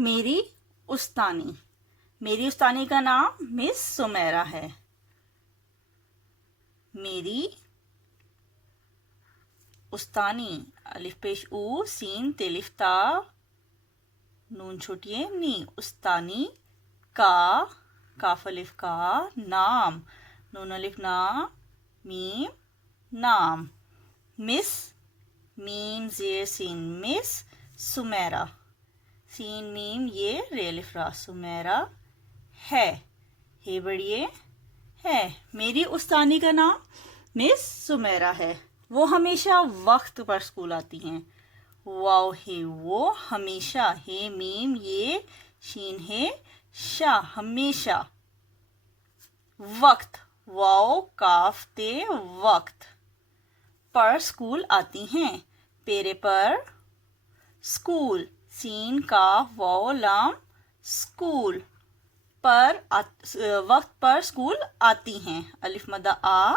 मेरी उस्तानी। मेरी उस्तानी का नाम मिस सुमेरा है। मेरी उस्तानी, अलिफ पेश ऊ, सीन तेलिफ ता, नून छोटी नी, उस्तानी का, काफ अलिफ का, नाम, नून अलिफ ना, मीम, नाम, मिस, मीम जेर सीन, मिस सुमेरा, सीन मीम ये रेलिफ रा, सुमेरा है, हे बढ़िए है। मेरी उस्तानी का नाम मिस सुमेरा है। वो हमेशा वक्त पर स्कूल आती हैं। वाओ हे वो हमेशा, हे मीम ये शीन है शा, हमेशा। वक्त, वाओ काफ ते वक्त, पर स्कूल आती हैं। पेरे पर स्कूल, सीन काफ वाओ लाम, स्कूल, पर वक्त पर स्कूल आती हैं। अलिफ मदा आ,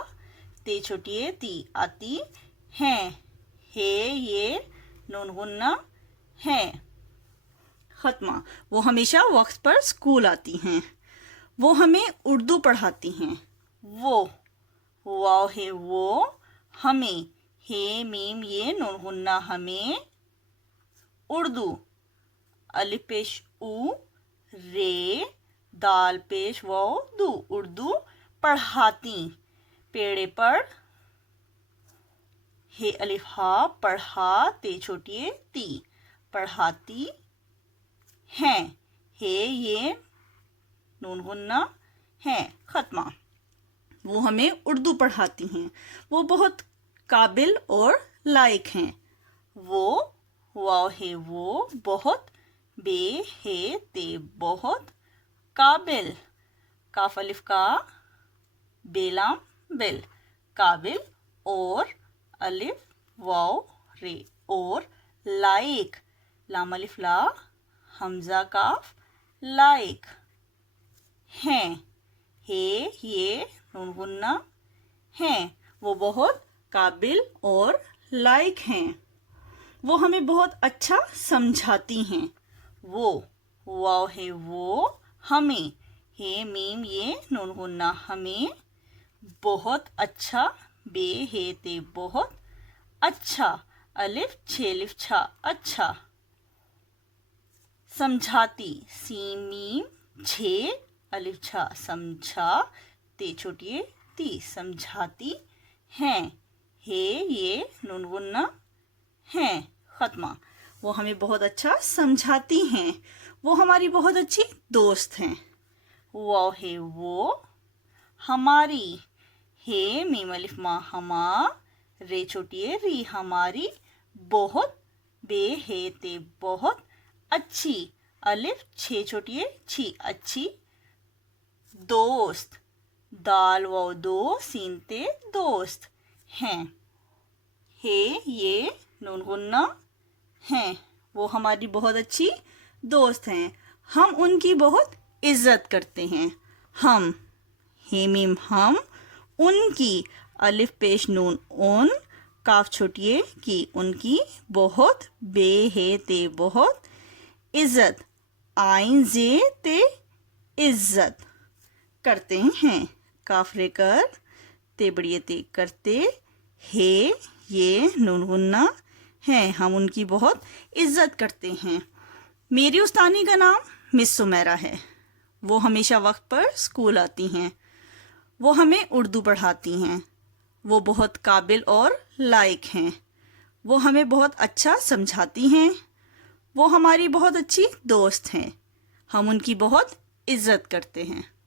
ते छोटी ए ती, आती हैं। हे ये नून गुन्ना है। खत्मा। वो हमेशा वक्त पर स्कूल आती हैं। वो हमें उर्दू पढ़ाती हैं। वो, वाओ है वो हमें, हे मीम ये नून गुन्ना हमें, उर्दू, अलिफ पेश ऊ, रे, दाल पेश वो दू, उर्दू पढ़ाती। पेड़े पर हे अलिफ हा, पढ़ा ते छोटी ती, पढ़ाती हैं। हे ये नून गुन्ना है। खत्मा। वो हमें उर्दू पढ़ाती हैं। वो बहुत काबिल और लायक हैं। वो, वाओ है वो बहुत, बे है ते बहुत, काबिल, काफ अलिफ का, बेलाम बिल, काबिल और अलिफ वाओ रे और लायक, लाम अलिफ ला, हमजा काफ, लायक हैं। हे ये नून गुन्ना हैं। वो बहुत काबिल और लायक हैं। वो हमें बहुत अच्छा समझाती हैं। वो, वाओ है वो हमें, हे मीम ये नून गुन्ना हमें, बहुत अच्छा, बे हे ते बहुत, अच्छा, अलिफ छेलिफ छा, अच्छा, समझाती, सीन मीम छे अलिफ छा, समझा ते छोटी ती, समझाती हैं। हे ये नून गुन्ना हैं। खत्मा। वो हमें बहुत अच्छा समझाती हैं। वो हमारी बहुत अच्छी दोस्त हैं। वो है वो हमारी, हे मीम अलिफ मा हमा, रे छोटी री हमारी, बहुत, बे हे ते बहुत, अच्छी, अलिफ छे छोटी छी, अच्छी, दोस्त, दाल वो दो, सीन ते दोस्त हैं। हे ये नून गुन्ना हैं। वो हमारी बहुत अच्छी दोस्त हैं। हम उनकी बहुत इज्जत करते हैं। हम, हे मीम हम, उनकी, अलिफ पेश नून उन, काफ छोटी की, उनकी बहुत, बे हे ते बहुत, इज्जत, आइन जे ते इज्जत करते हैं। काफ रे कर, ते बड़िए ते करते, हे ये नून गुन्ना हैं। हम उनकी बहुत इज्जत करते हैं। मेरी उस्तानी का नाम मिस सुमेरा है। वो हमेशा वक्त पर स्कूल आती हैं। वो हमें उर्दू पढ़ाती हैं। वो बहुत काबिल और लायक हैं। वो हमें बहुत अच्छा समझाती हैं। वो हमारी बहुत अच्छी दोस्त हैं। हम उनकी बहुत इज्जत करते हैं।